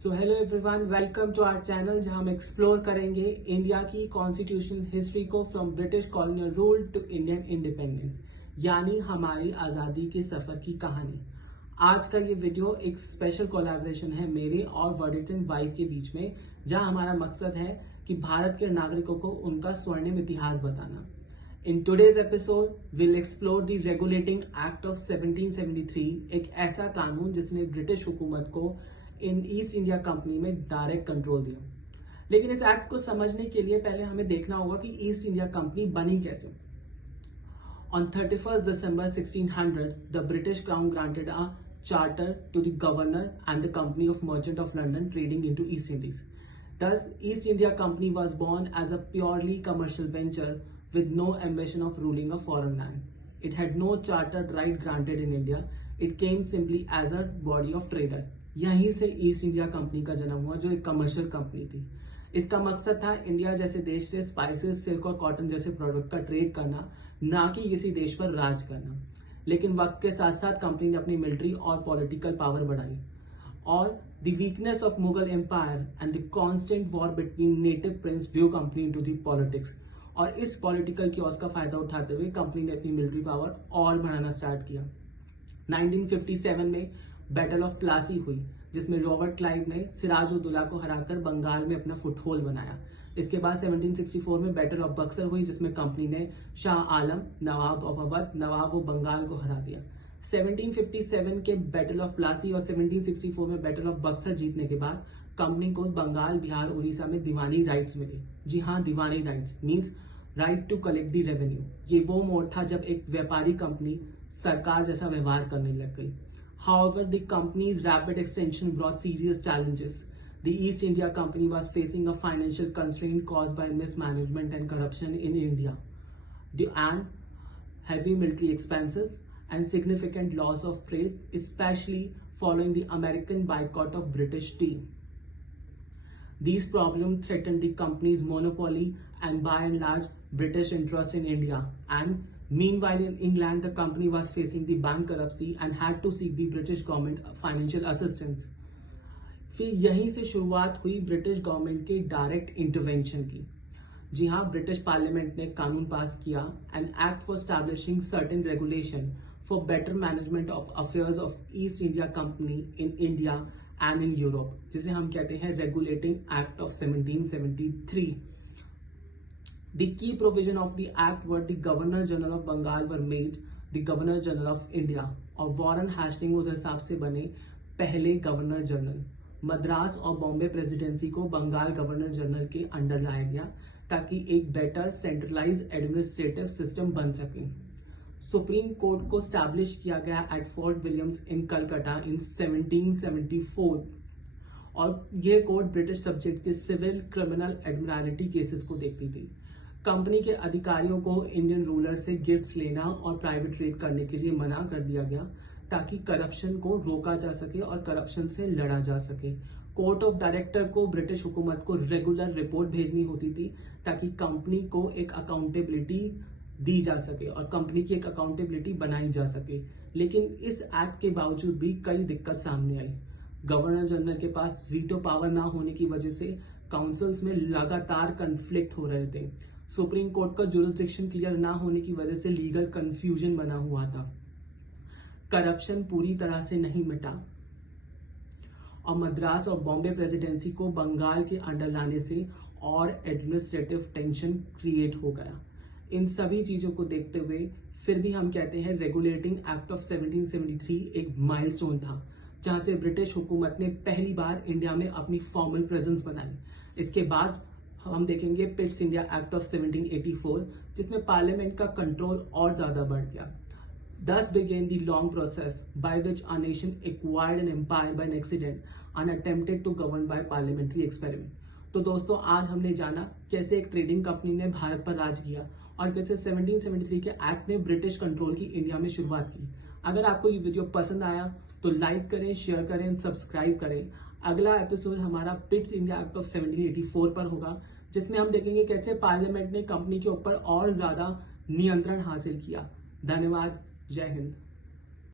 So hello everyone, welcome to our channel जहां हम explore करेंगे इंडिया की कॉन्स्टिट्यूशनल हिस्ट्री को from British colonial rule to Indian independence, यानी हमारी आजादी के सफर की कहानी। आज का ये वीडियो एक स्पेशल कोलैबोरेशन है मेरे और वर्डिंगटन वाइफ के बीच में, जहां हमारा मकसद है कि भारत के नागरिकों को उनका स्वर्णिम इतिहास बताना। In today's episode, we'll explore the Regulating Act of 1773, एक ऐसा कानून जिसने ब्रिटिश हुकूमत को इन ईस्ट इंडिया कंपनी में डायरेक्ट कंट्रोल दिया। लेकिन इस एक्ट को समझने के लिए पहले हमें देखना होगा कि ईस्ट इंडिया कंपनी बनी कैसे। On 31st December 1600, the British Crown granted a charter to the governor and the Company of Merchant of London trading into East Indies. Thus, East India Company was born as a purely commercial venture with no ambition of ruling a foreign land. It had no chartered right granted in India. It came simply as a body of trader. यहीं से east India company का जन्म हुआ, जो एक commercial company थी। इसका मकसद था इंडिया जैसे देश से स्पाइसेस, सिल्क और कॉटन जैसे प्रोडक्ट का ट्रेड करना, ना कि किसी देश पर राज करना। लेकिन वक्त के साथ साथ कंपनी ने अपनी मिलिट्री और पॉलिटिकल पावर बढ़ाई, और the weakness of Mughal empire and the constant war between native prince drew company into the politics. और इस पॉलिटिकल क्योस का फायदा उठाते हुए कंपनी ने अपनी मिलिट्री पावर और बढ़ाना स्टार्ट किया। 1957 में बैटल ऑफ प्लासी हुई, जिसमें रॉबर्ट क्लाइव ने सिराजुद्दौला को हराकर बंगाल में अपना फुटहोल्ड बनाया। इसके बाद 1764 में बैटल ऑफ बक्सर हुई, जिसमें कंपनी ने शाह आलम, नवाब ऑफ अवध, नवाब ऑफ बंगाल को हरा दिया। 1757 के बैटल ऑफ प्लासी और 1764 में बैटल ऑफ बक्सर जीतने के बाद कंपनी को बंगाल, बिहार, उड़ीसा में दीवानी राइट्स मिले। जी हाँ, दीवानी rights means right to collect the revenue. ये वो मोड़ था जब एक व्यापारी कंपनी सरकार जैसा व्यवहार करने लग गई। However, the company's rapid extension brought serious challenges. The East India Company was facing a financial constraint caused by mismanagement and corruption in India, and heavy military expenses and significant loss of trade, especially following the American boycott of British tea. These problems threatened the company's monopoly and by and large British interest in India. And meanwhile, in England, the company was facing the bankruptcy and had to seek the British government financial assistance. फिर यहीं से शुरुआत हुई British government के direct intervention की। जी हाँ, British parliament ने कानून पास किया, an act for establishing certain regulation for better management of affairs of east India company in India and in Europe, जिसे हम कहते हैं regulating act of 1773। The key provision of the act were the Governor General of Bengal were made the Governor General of India, और Warren Hastings उस हिसाब से बने पहले गवर्नर जनरल। मद्रास और बॉम्बे प्रेसिडेंसी को बंगाल गवर्नर जनरल के अंडर लाया गया ताकि एक बेटर सेंट्रलाइज एडमिनिस्ट्रेटिव सिस्टम बन सके। सुप्रीम कोर्ट को स्टैब्लिश किया गया एट फोर्ट विलियम्स इन कलकत्ता इन 1774, और यह कोर्ट ब्रिटिश सब्जेक्ट के सिविल, क्रिमिनल, एडमिरल्टी केसेस को देखती थी। कंपनी के अधिकारियों को इंडियन रूलर से गिफ्ट्स लेना और प्राइवेट ट्रेड करने के लिए मना कर दिया गया ताकि करप्शन को रोका जा सके और करप्शन से लड़ा जा सके। कोर्ट ऑफ डायरेक्टर को ब्रिटिश हुकूमत को रेगुलर रिपोर्ट भेजनी होती थी ताकि कंपनी को एक अकाउंटेबिलिटी दी जा सके और कंपनी की एक अकाउंटेबिलिटी बनाई जा सके। लेकिन इस एक्ट के बावजूद भी कई दिक्कत सामने आई। गवर्नर जनरल के पास वीटो पावर ना होने की वजह से काउंसिल्स में लगातार कन्फ्लिक्ट हो रहे थे। सुप्रीम कोर्ट का जुरिस्डिक्शन क्लियर ना होने की वजह से लीगल कंफ्यूजन बना हुआ था। करप्शन पूरी तरह से नहीं मिटा, और मद्रास और बॉम्बे प्रेसिडेंसी को बंगाल के अंडर लाने से और एडमिनिस्ट्रेटिव टेंशन क्रिएट हो गया। इन सभी चीजों को देखते हुए फिर भी हम कहते हैं रेगुलेटिंग एक्ट ऑफ 1773 एक माइलस्टोन था, जहां से ब्रिटिश हुकूमत ने पहली बार इंडिया में अपनी फॉर्मल प्रेजेंस बनाई। इसके बाद हम देखेंगे पिट्स इंडिया एक्ट ऑफ 1784, जिसमें पार्लियामेंट का कंट्रोल और ज्यादा बढ़ गया। Thus began the long process by which our nation acquired an empire by an accident and attempted to govern by parliamentary experiment. तो दोस्तों, आज हमने जाना कैसे एक ट्रेडिंग कंपनी ने भारत पर राज किया और कैसे 1773 के एक्ट ने ब्रिटिश कंट्रोल की इंडिया में शुरुआत की। अगर आपको ये वीडियो पसंद आया तो लाइक करें, शेयर करें, सब्सक्राइब करें। अगला एपिसोड हमारा पिट्स इंडिया एक्ट ऑफ 1784 पर होगा, जिसमें हम देखेंगे कैसे पार्लियामेंट ने कंपनी के ऊपर और ज्यादा नियंत्रण हासिल किया। धन्यवाद। जय हिंद।